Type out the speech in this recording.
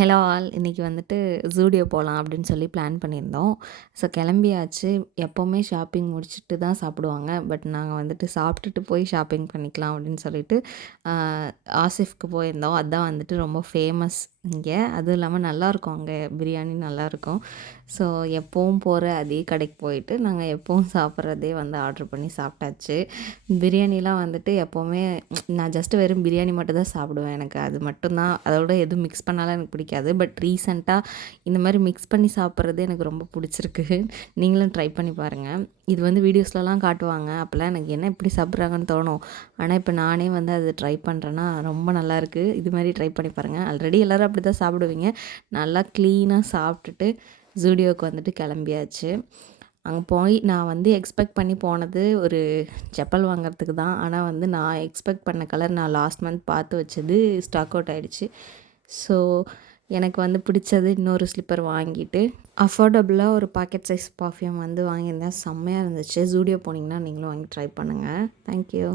Hello all, இன்றைக்கி வந்துட்டு ஜூடியோ போகலாம் அப்படின்னு சொல்லி பிளான் பண்ணியிருந்தோம். ஸோ கிளம்பியாச்சு. எப்போவுமே ஷாப்பிங் முடிச்சுட்டு தான் சாப்பிடுவாங்க. பட் நாங்கள் வந்துட்டு சாப்பிட்டுட்டு போய் ஷாப்பிங் பண்ணிக்கலாம் அப்படின்னு சொல்லிட்டு ஆசிஃப்க்கு போயிருந்தோம். அதுதான் வந்துட்டு ரொம்ப ஃபேமஸ் இங்கே. அதுவும் இல்லாமல் நல்லாயிருக்கும், அங்கே பிரியாணி நல்லாயிருக்கும். ஸோ எப்போவும் போகிற அதே கடைக்கு போயிட்டு நாங்கள் எப்போவும் சாப்பிட்றதே வந்து ஆர்டர் பண்ணி சாப்பிட்டாச்சு. பிரியாணிலாம் வந்துட்டு எப்போவுமே நான் ஜஸ்ட்டு வெறும் பிரியாணி மட்டும் தான் சாப்பிடுவேன். எனக்கு அது மட்டும்தான், அதோட எதுவும் மிக்ஸ் பண்ணாலும் எனக்கு பிடிக்காது. பட் ரீசெண்டாக இந்த மாதிரி மிக்ஸ் பண்ணி சாப்பிட்றது எனக்கு ரொம்ப பிடிச்சிருக்கு. நீங்களும் ட்ரை பண்ணி பாருங்கள். இது வந்து வீடியோஸ்லலாம் காட்டுவாங்க. அப்போல்லாம் எனக்கு என்ன இப்படி சாப்பிட்றாங்கன்னு தோணும். ஆனால் இப்போ நானே வந்து அதை ட்ரை பண்ணுறேன்னா ரொம்ப நல்லாயிருக்கு. இது மாதிரி ட்ரை பண்ணி பாருங்கள். ஆல்ரெடி எல்லோரும் அப்படி தான் சாப்பிடுவீங்க. நல்லா க்ளீனாக சாப்பிட்டுட்டு ஜூடியோவுக்கு வந்துட்டு கிளம்பியாச்சு. அங்கே போய் நான் வந்து எக்ஸ்பெக்ட் பண்ணி போனது ஒரு செப்பல் வாங்குறதுக்கு தான். ஆனால் வந்து நான் எக்ஸ்பெக்ட் பண்ண கலர் நான் லாஸ்ட் மந்த் பார்த்து வச்சது ஸ்டாக் அவுட் ஆகிடுச்சு. ஸோ எனக்கு வந்து பிடிச்சது இன்னொரு ஸ்லிப்பர் வாங்கிட்டு அஃபோர்டபுளாக ஒரு பாக்கெட் சைஸ் பர்ஃப்யூம் வந்து வாங்கியிருந்தேன். செம்மையாக இருந்துச்சு. ஜூடியோ போனீங்கன்னா நீங்களும் வாங்கி ட்ரை பண்ணுங்கள். தேங்க்யூ.